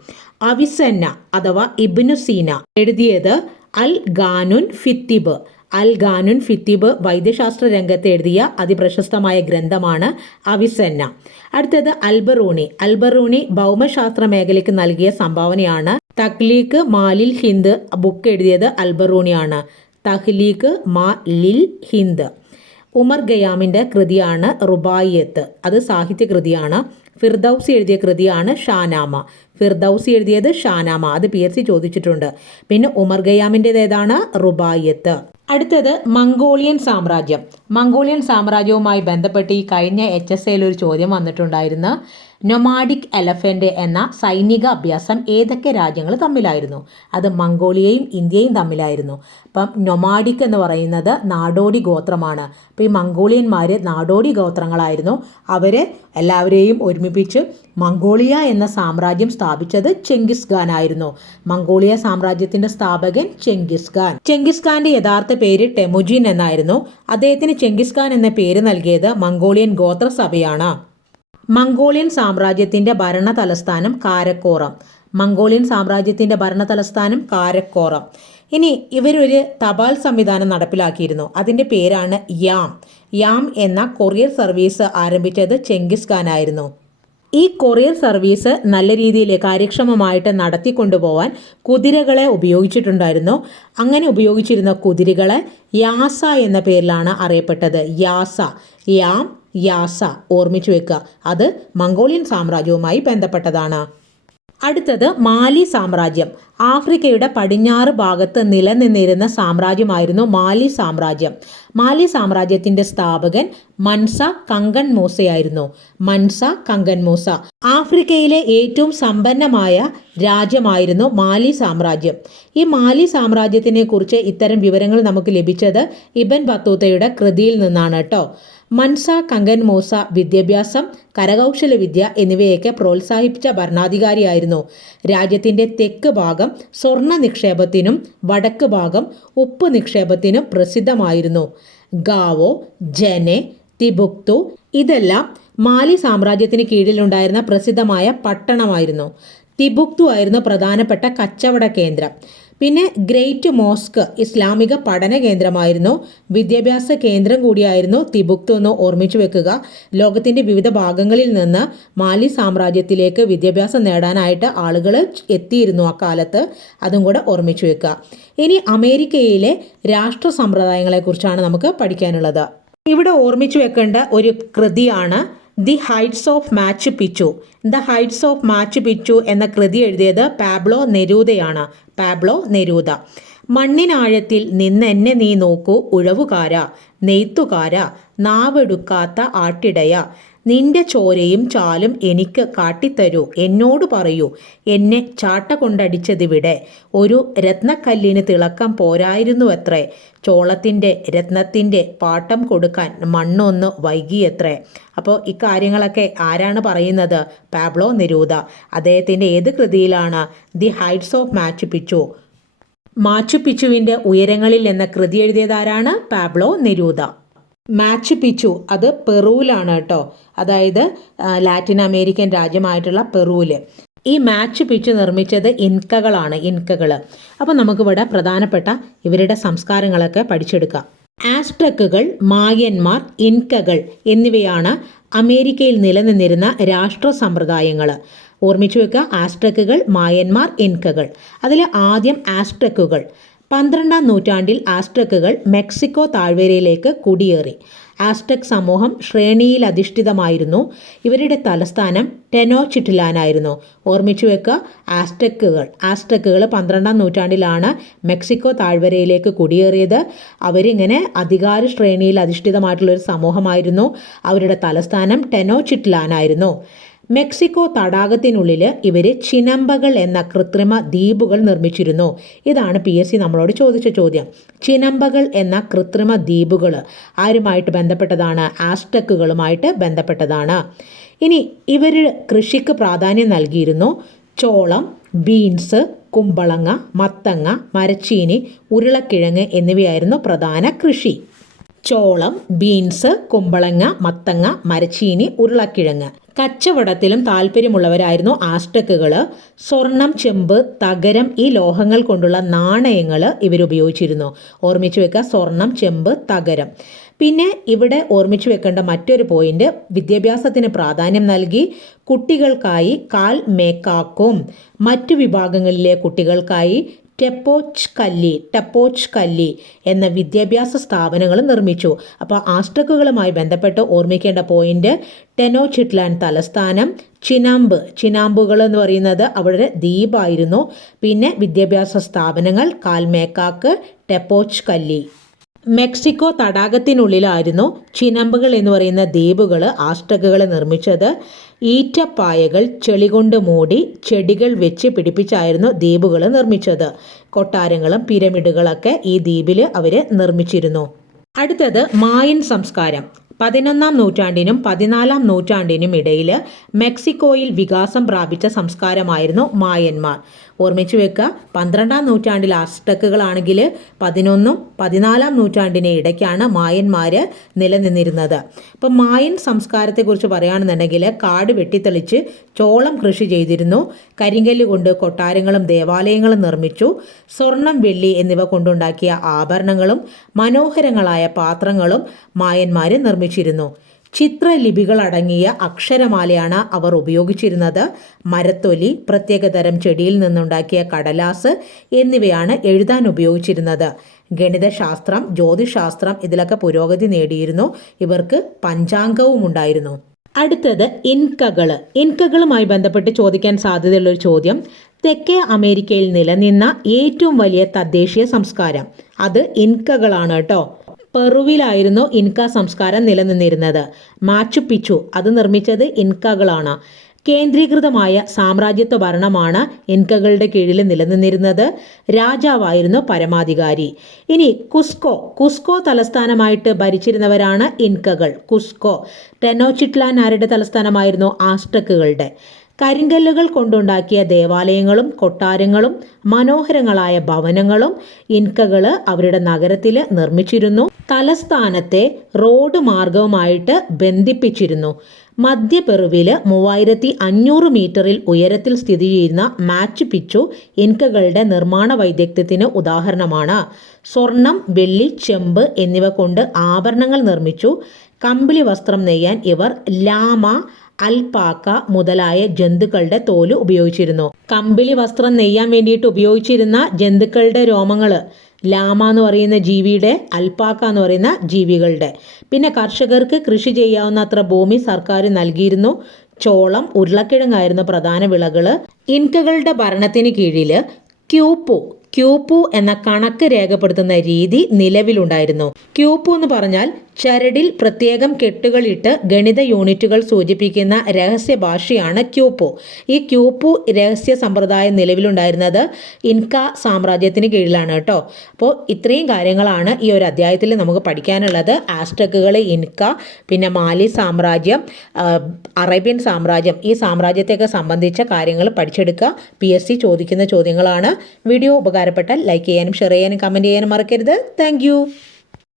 അവിസന്ന അഥവാ ഇബ്നു സീന. എഴുതിയത് അൽ ഗാനുൻ ഫിത്തിബ്. അൽ ഗാനുൻ ഫിത്തിബ് വൈദ്യശാസ്ത്ര രംഗത്ത് എഴുതിയ അതിപ്രശസ്തമായ ഗ്രന്ഥമാണ് അവിസന്ന. അടുത്തത് അൽബറൂണി. അൽബറൂണി ഭൗമശാസ്ത്ര മേഖലയ്ക്ക് നൽകിയ സംഭാവനയാണ്. തഖ്ലീഖ് മാലിൽ ഹിന്ദ് ബുക്ക് എഴുതിയത് അൽബറൂണിയാണ്. തഹ്ലീക്ക് മാ ലിൽ ഹിന്ദ്. ഉമർ ഖയാമിന്റെ കൃതിയാണ് റുബായിയത്ത്. അത് സാഹിത്യകൃതിയാണ് ഫിർദൌസി എഴുതിയ കൃതിയാണ് ഷാനാമ. ഫിർദൌസി എഴുതിയത് ഷാനാമ. അത് പി എസ് സി ചോദിച്ചിട്ടുണ്ട്. പിന്നെ ഉമർ ഗയാമിന്റേത് റുബായത്ത്. അടുത്തത് മംഗോളിയൻ സാമ്രാജ്യം. മംഗോളിയൻ സാമ്രാജ്യവുമായി ബന്ധപ്പെട്ട് ഈ കഴിഞ്ഞ എച്ച് എസ് എയിൽ ഒരു ചോദ്യം വന്നിട്ടുണ്ടായിരുന്നു. നൊമാഡിക് എലഫന്റ് എന്ന സൈനിക അഭ്യാസം ഏതൊക്കെ രാജ്യങ്ങൾ തമ്മിലായിരുന്നു? അത് മംഗോളിയയും ഇന്ത്യയും തമ്മിലായിരുന്നു. അപ്പം നൊമാഡിക് എന്ന് പറയുന്നത് നാടോടി ഗോത്രമാണ്. അപ്പോൾ ഈ മംഗോളിയന്മാർ നാടോടി ഗോത്രങ്ങളായിരുന്നു. അവർ എല്ലാവരെയും ഒരുമിപ്പിച്ച് മംഗോളിയ എന്ന സാമ്രാജ്യം സ്ഥാപിച്ചത് ചെങ്കിസ് ഖാൻ ആയിരുന്നു. മംഗോളിയ സാമ്രാജ്യത്തിന്റെ സ്ഥാപകൻ ചെങ്കിസ് ഖാൻ. ചെങ്കിസ് ഖാന്റെ യഥാർത്ഥ പേര് ടെമുജിൻ എന്നായിരുന്നു. അദ്ദേഹത്തിന് ചെങ്കിസ് ഖാൻ എന്ന പേര് നൽകിയത് മംഗോളിയൻ ഗോത്രസഭയാണ്. മംഗോളിയൻ സാമ്രാജ്യത്തിന്റെ ഭരണ തലസ്ഥാനം കാരക്കോറം. മംഗോളിയൻ സാമ്രാജ്യത്തിന്റെ ഭരണ തലസ്ഥാനം കാരക്കോറം. ഇനി ഇവരൊരു തപാൽ സംവിധാനം നടപ്പിലാക്കിയിരുന്നു. അതിന്റെ പേരാണ് യാം. യാം എന്ന കൊറിയർ സർവീസ് ആരംഭിച്ചത് ചെങ്കിസ് ഖാൻ ആയിരുന്നു. ഈ കൊറിയർ സർവീസ് നല്ല രീതിയിൽ കാര്യക്ഷമമായിട്ട് നടത്തിക്കൊണ്ടുപോകാൻ കുതിരകളെ ഉപയോഗിച്ചിട്ടുണ്ടായിരുന്നു. അങ്ങനെ ഉപയോഗിച്ചിരുന്ന കുതിരകളെ യാസ എന്ന പേരിലാണ് അറിയപ്പെട്ടത്. യാസ. യാം യാസ ഓർമ്മിച്ചു വെക്കുക. അത് മംഗോളിയൻ സാമ്രാജ്യവുമായി ബന്ധപ്പെട്ടതാണ്. അടുത്തത് മാലി സാമ്രാജ്യം. ആഫ്രിക്കയുടെ പടിഞ്ഞാറ് ഭാഗത്ത് നിലനിന്നിരുന്ന സാമ്രാജ്യമായിരുന്നു മാലി സാമ്രാജ്യം. മാലി സാമ്രാജ്യത്തിന്റെ സ്ഥാപകൻ മൻസ കങ്കൺ മൂസയായിരുന്നു മൻസ കങ്കൻ മൂസ ആഫ്രിക്കയിലെ ഏറ്റവും സമ്പന്നമായ രാജ്യമായിരുന്നു മാലി സാമ്രാജ്യം. ഈ മാലി സാമ്രാജ്യത്തിനെ കുറിച്ച് ഇത്തരം വിവരങ്ങൾ നമുക്ക് ലഭിച്ചത് ഇബൻ ബത്തൂത്തയുടെ കൃതിയിൽ നിന്നാണ് കേട്ടോ. മൻസ കങ്കൻ മോസ വിദ്യാഭ്യാസം കരകൗശല വിദ്യ എന്നിവയൊക്കെ പ്രോത്സാഹിപ്പിച്ച ഭരണാധികാരിയായിരുന്നു. രാജ്യത്തിന്റെ തെക്ക് ഭാഗം സ്വർണ നിക്ഷേപത്തിനും വടക്ക് ഭാഗം ഉപ്പ് നിക്ഷേപത്തിനും പ്രസിദ്ധമായിരുന്നു. ഗാവോ ജനെ തിബുക്തു ഇതെല്ലാം മാലി സാമ്രാജ്യത്തിന് കീഴിലുണ്ടായിരുന്ന പ്രസിദ്ധമായ പട്ടണമായിരുന്നു. തിബുക്തു ആയിരുന്നു പ്രധാനപ്പെട്ട കച്ചവട കേന്ദ്രം. പിന്നെ ഗ്രേറ്റ് മോസ്ക് ഇസ്ലാമിക പഠന കേന്ദ്രമായിരുന്നു. വിദ്യാഭ്യാസ കേന്ദ്രം കൂടിയായിരുന്നു തിബുക്ത് എന്ന് ഓർമ്മിച്ചു വെക്കുക. ലോകത്തിന്റെ വിവിധ ഭാഗങ്ങളിൽ നിന്ന് മാലി സാമ്രാജ്യത്തിലേക്ക് വിദ്യാഭ്യാസം നേടാനായിട്ട് ആളുകൾ എത്തിയിരുന്നു അക്കാലത്ത് അതും കൂടെ ഓർമ്മിച്ചു വെക്കുക. ഇനി അമേരിക്കയിലെ രാഷ്ട്ര സമ്പ്രദായങ്ങളെക്കുറിച്ചാണ് നമുക്ക് പഠിക്കാനുള്ളത്. ഇവിടെ ഓർമ്മിച്ചു വെക്കേണ്ട ഒരു കൃതിയാണ് the Heights of Machu Picchu. The Heights of Machu Picchu എന്ന കൃതി എഴുതിയത് പാബ്ലോ നെരൂദയാണ്. Pablo Neruda. മണ്ണിനാഴത്തിൽ നിന്നെന്നെ നീ നോക്കൂ ഉഴവുകാര നെയ്ത്തുകാര നാവെടുക്കാത്ത ആട്ടിടയ. നിന്റെ ചോരയും ചാലും എനിക്ക് കാട്ടിത്തരൂ. എന്നോട് പറയൂ എന്നെ ചാട്ട കൊണ്ടടിച്ചതിവിടെ ഒരു രത്നക്കല്ലിന് തിളക്കം പോരായിരുന്നു അത്രേ ചോളത്തിന്റെ രത്നത്തിന്റെ പാട്ടം കൊടുക്കാൻ മണ്ണൊന്ന് വൈകിയത്രേ? അപ്പോൾ ഇക്കാര്യങ്ങളൊക്കെ ആരാണ് പറയുന്നത്? പാബ്ലോ നെരൂദ അദ്ദേഹത്തിന്റെ ഏത് കൃതിയിലാണ് the heights of Machu Picchu Machu പിച്ചുവിന്റെ ഉയരങ്ങളിൽ എന്ന കൃതി എഴുതിയതാരാണ്? പാബ്ലോ നെരൂദ മാച്ചു പിച്ചു അത് പെറുവിലാണ് കേട്ടോ അതായത് ലാറ്റിൻ അമേരിക്കൻ രാജ്യമായിട്ടുള്ള പെറുവിൽ ഈ മാച്ച് പിച്ചു നിർമ്മിച്ചത് ഇൻകകളാണ് ഇൻകകൾ അപ്പോൾ നമുക്കിവിടെ പ്രധാനപ്പെട്ട ഇവരുടെ സംസ്കാരങ്ങളൊക്കെ പഠിച്ചെടുക്കാം. ആസ്ട്രക്കുകൾ മായന്മാർ ഇൻകകൾ എന്നിവയാണ് അമേരിക്കയിൽ നിലനിന്നിരുന്ന രാഷ്ട്ര സമ്പ്രദായങ്ങൾ. ഓർമ്മിച്ചു വെക്കുക ആസ്ട്രക്കുകൾ മായന്മാർ ഇൻകകൾ. അതിൽ ആദ്യം ആസ്ട്രക്കുകൾ. പന്ത്രണ്ടാം നൂറ്റാണ്ടിൽ ആസ്ട്രക്കുകൾ മെക്സിക്കോ താഴ്വരയിലേക്ക് കുടിയേറി. ആസ്ട്രക് സമൂഹം ശ്രേണിയിൽ അധിഷ്ഠിതമായിരുന്നു ഇവരുടെ തലസ്ഥാനം ടെനോച്ചിറ്റിലാനായിരുന്നു. ഓർമ്മിച്ചു വെക്കുക ആസ്ട്രക്കുകൾ. ആസ്ട്രക്കുകൾ പന്ത്രണ്ടാം നൂറ്റാണ്ടിലാണ് മെക്സിക്കോ താഴ്വരയിലേക്ക് കുടിയേറിയത്. അവരിങ്ങനെ അധികാര ശ്രേണിയിൽ അധിഷ്ഠിതമായിട്ടുള്ള ഒരു സമൂഹമായിരുന്നു. അവരുടെ തലസ്ഥാനം ടെനോച്ചിറ്റിലാനായിരുന്നു. മെക്സിക്കോ തടാകത്തിനുള്ളിൽ ഇവർ ചിനമ്പകൾ എന്ന കൃത്രിമ ദ്വീപുകൾ നിർമ്മിച്ചിരുന്നു. ഇതാണ് പി എസ് സി നമ്മളോട് ചോദിച്ച ചോദ്യം. ചിനമ്പകൾ എന്ന കൃത്രിമ ദ്വീപുകൾ ആരുമായിട്ട് ബന്ധപ്പെട്ടതാണ്? ആസ്റ്റക്കുകളുമായിട്ട് ബന്ധപ്പെട്ടതാണ്. ഇനി ഇവർ കൃഷിക്ക് പ്രാധാന്യം നൽകിയിരുന്നു. ചോളം ബീൻസ് കുമ്പളങ്ങ മത്തങ്ങ മരച്ചീനി ഉരുളക്കിഴങ്ങ് എന്നിവയായിരുന്നു പ്രധാന കൃഷി. ചോളം ബീൻസ് കുമ്പളങ്ങ മത്തങ്ങ മരച്ചീനി ഉരുളക്കിഴങ്ങ്. കച്ചവടത്തിലും താല്പര്യമുള്ളവരായിരുന്നു ആസ്റ്റക്കുകൾ സ്വർണം ചെമ്പ് തകരം ഈ ലോഹങ്ങൾ കൊണ്ടുള്ള നാണയങ്ങൾ ഇവരുപയോഗിച്ചിരുന്നു ഓർമ്മിച്ചു വെക്കുക സ്വർണം ചെമ്പ് തകരം. പിന്നെ ഇവിടെ ഓർമ്മിച്ചു വെക്കേണ്ട മറ്റൊരു പോയിന്റ് വിദ്യാഭ്യാസത്തിന് പ്രാധാന്യം നൽകി കുട്ടികൾക്കായി കാൽ മേക്കാക്കും. മറ്റു വിഭാഗങ്ങളിലെ കുട്ടികൾക്കായി ടെപ്പോച്ച് കല്ലി ടെപ്പോച്ച് കല്ലി എന്ന വിദ്യാഭ്യാസ സ്ഥാപനങ്ങൾ നിർമ്മിച്ചു. അപ്പോൾ ആസ്ട്രക്കുകളുമായി ബന്ധപ്പെട്ട് ഓർമ്മിക്കേണ്ട പോയിന്റ് ടെനോച്ചിറ്റ്ലാൻ തലസ്ഥാനം ചിനാമ്പ്. ചിനാമ്പുകൾ എന്ന് പറയുന്നത് അവിടെ ദ്വീപായിരുന്നു. പിന്നെ വിദ്യാഭ്യാസ സ്ഥാപനങ്ങൾ കാൽമേക്കാക്ക് ടെപ്പോച്ച് കല്ലി മെക്സിക്കോ തടാകത്തിനുള്ളിലായിരുന്നു ചിനമ്പുകൾ എന്ന് പറയുന്ന ദ്വീപുകൾ ആസ്ട്രക്കുകൾ നിർമ്മിച്ചത്. ഈറ്റപ്പായകൾ ചെളി കൊണ്ട് മൂടി ചെടികൾ വെച്ച് പിടിപ്പിച്ചായിരുന്നു ദ്വീപുകൾ നിർമ്മിച്ചത്. കൊട്ടാരങ്ങളും പിരമിഡുകളൊക്കെ ഈ ദ്വീപിൽ അവർ നിർമ്മിച്ചിരുന്നു. അടുത്തത് മായൻ സംസ്കാരം. പതിനൊന്നാം നൂറ്റാണ്ടിനും പതിനാലാം നൂറ്റാണ്ടിനും ഇടയിൽ മെക്സിക്കോയിൽ വികാസം പ്രാപിച്ച സംസ്കാരമായിരുന്നു മായന്മാർ. ഓർമ്മിച്ചു വെക്കുക. പന്ത്രണ്ടാം നൂറ്റാണ്ടിൽ ആസ്റ്റക്കുകളാണെങ്കിൽ പതിനൊന്നും പതിനാലാം നൂറ്റാണ്ടിന് ഇടയ്ക്കാണ് മായന്മാർ നിലനിന്നിരുന്നത്. അപ്പം മായൻ സംസ്കാരത്തെക്കുറിച്ച് പറയുകയാണെന്നുണ്ടെങ്കിൽ കാട് വെട്ടിത്തെളിച്ച് ചോളം കൃഷി ചെയ്തിരുന്നു. കരിങ്കല്ല് കൊണ്ട് കൊട്ടാരങ്ങളും ദേവാലയങ്ങളും നിർമ്മിച്ചു. സ്വർണം വെള്ളി എന്നിവ കൊണ്ടുണ്ടാക്കിയ ആഭരണങ്ങളും മനോഹരങ്ങളായ പാത്രങ്ങളും മായന്മാർ നിർമ്മിച്ചിരുന്നു. ചിത്രലിപികൾ അടങ്ങിയ അക്ഷരമാലയാണ് അവർ ഉപയോഗിച്ചിരുന്നത്. മരത്തൊലി പ്രത്യേകതരം ചെടിയിൽ നിന്നുണ്ടാക്കിയ കടലാസ് എന്നിവയാണ് എഴുതാൻ ഉപയോഗിച്ചിരുന്നത്. ഗണിതശാസ്ത്രം ജ്യോതിശാസ്ത്രം ഇതിലൊക്കെ പുരോഗതി നേടിയിരുന്നു. ഇവർക്ക് പഞ്ചാംഗവും ഉണ്ടായിരുന്നു. അടുത്തത് ഇൻകകൾ. ഇൻകകളുമായി ബന്ധപ്പെട്ട് ചോദിക്കാൻ സാധ്യതയുള്ള ഒരു ചോദ്യം. തെക്കേ അമേരിക്കയിൽ നിലനിന്ന ഏറ്റവും വലിയ തദ്ദേശീയ സംസ്കാരം. അത് ഇൻകകളാണ് കേട്ടോ. പെറുവിലായിരുന്നു ഇൻക സംസ്കാരം നിലനിന്നിരുന്നത്. മാച്ചു പിച്ചു അത് നിർമ്മിച്ചത് ഇൻകകളാണ്. കേന്ദ്രീകൃതമായ സാമ്രാജ്യത്വ ഭരണമാണ് ഇൻകകളുടെ കീഴിൽ നിലനിന്നിരുന്നത്. രാജാവായിരുന്നു പരമാധികാരി. ഇനി കുസ്കോ. കുസ്കോ തലസ്ഥാനമായിട്ട് ഭരിച്ചിരുന്നവരാണ് ഇൻകകൾ. കുസ്കോ. ടെനോച്ചിറ്റ്ലാൻ ആരുടെ തലസ്ഥാനമായിരുന്നു? ആസ്ട്രക്കുകളുടെ. കരിങ്കല്ലുകൾ കൊണ്ടുണ്ടാക്കിയ ദേവാലയങ്ങളും കൊട്ടാരങ്ങളും മനോഹരങ്ങളായ ഭവനങ്ങളും ഇൻകകൾ അവരുടെ നഗരത്തിൽ നിർമ്മിച്ചിരുന്നു. തലസ്ഥാനത്തെ റോഡ് മാർഗവുമായിട്ട് ബന്ധിപ്പിച്ചിരുന്നു. മധ്യ പെറുവിൽ മൂവായിരത്തി അഞ്ഞൂറ് മീറ്ററിൽ ഉയരത്തിൽ സ്ഥിതി ചെയ്യുന്ന മാച്ച് പിച്ചു ഇൻകകളുടെ നിർമ്മാണ വൈദഗ്ധ്യത്തിന് ഉദാഹരണമാണ്. സ്വർണം വെള്ളി ചെമ്പ് എന്നിവ കൊണ്ട് ആഭരണങ്ങൾ നിർമ്മിച്ചു. കമ്പിളി വസ്ത്രം നെയ്യാൻ ഇവർ ലാമ അൽപാക്ക മുതലായ ജന്തുക്കളുടെ തോൽ ഉപയോഗിച്ചിരുന്നു. കമ്പിളി വസ്ത്രം നെയ്യാൻ വേണ്ടിയിട്ട് ഉപയോഗിച്ചിരുന്ന ജന്തുക്കളുടെ രോമങ്ങൾ ലാമ എന്ന് പറയുന്ന ജീവിയുടെ അൽപാക്ക എന്ന് പറയുന്ന ജീവികളുടെ. പിന്നെ കർഷകർക്ക് കൃഷി ചെയ്യാവുന്ന അത്ര ഭൂമി സർക്കാർ നൽകിയിരുന്നു. ചോളം ഉരുളക്കിഴങ്ങായിരുന്നു പ്രധാന വിളകൾ ഇൻകകളുടെ ഭരണത്തിന് കീഴിൽ ക്യൂപ്പു ക്യൂപ്പു എന്ന കണക്ക് രേഖപ്പെടുത്തുന്ന രീതി നിലവിലുണ്ടായിരുന്നു. ക്യൂപ്പു എന്ന് പറഞ്ഞാൽ ചരടിൽ പ്രത്യേകം കെട്ടുകളിട്ട് ഗണിത യൂണിറ്റുകൾ സൂചിപ്പിക്കുന്ന രഹസ്യ ഭാഷയാണ് ക്യൂപ്പു. ഈ ക്യൂപ്പു രഹസ്യ സമ്പ്രദായം നിലവിലുണ്ടായിരുന്നത് ഇൻക സാമ്രാജ്യത്തിന് കീഴിലാണ് കേട്ടോ. അപ്പോൾ ഇത്രയും കാര്യങ്ങളാണ് ഈ ഒരു അധ്യായത്തിൽ നമുക്ക് പഠിക്കാനുള്ളത്. ആസ്ട്രക്കുകൾ ഇൻക പിന്നെ മാലി സാമ്രാജ്യം അറേബ്യൻ സാമ്രാജ്യം ഈ സാമ്രാജ്യത്തെയൊക്കെ സംബന്ധിച്ച കാര്യങ്ങൾ പഠിച്ചെടുക്കുക. പി ചോദിക്കുന്ന ചോദ്യങ്ങളാണ്. വീഡിയോ ഉപകാരപ്പെട്ടാൽ ലൈക്ക് ചെയ്യാനും ഷെയർ ചെയ്യാനും കമന്റ് ചെയ്യാനും മറക്കരുത്. താങ്ക്